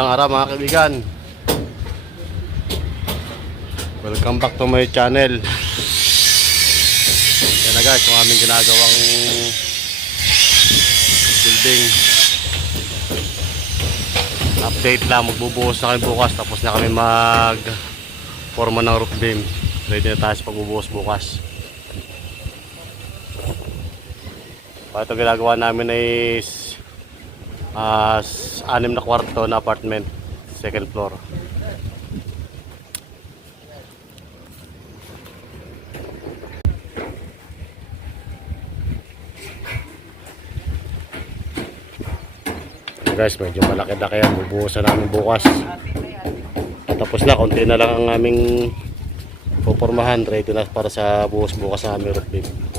Magandang araw mga kaibigan. Welcome back to my channel. Yan na guys, yung aming ginagawang building. Update lang, magbubuhos na kami bukas tapos na kami mag forma ng roof beam. Ready na tayo sa pagbubuhos bukas. Pa ito ginagawa namin is s- anim na kwarto na apartment, second floor. guys, medyo malaki-laki yan. Bubuhusan namin bukas. Tapos na, konti na lang ang aming pupormahan. Ready na para sa buhos bukas sa aming roof.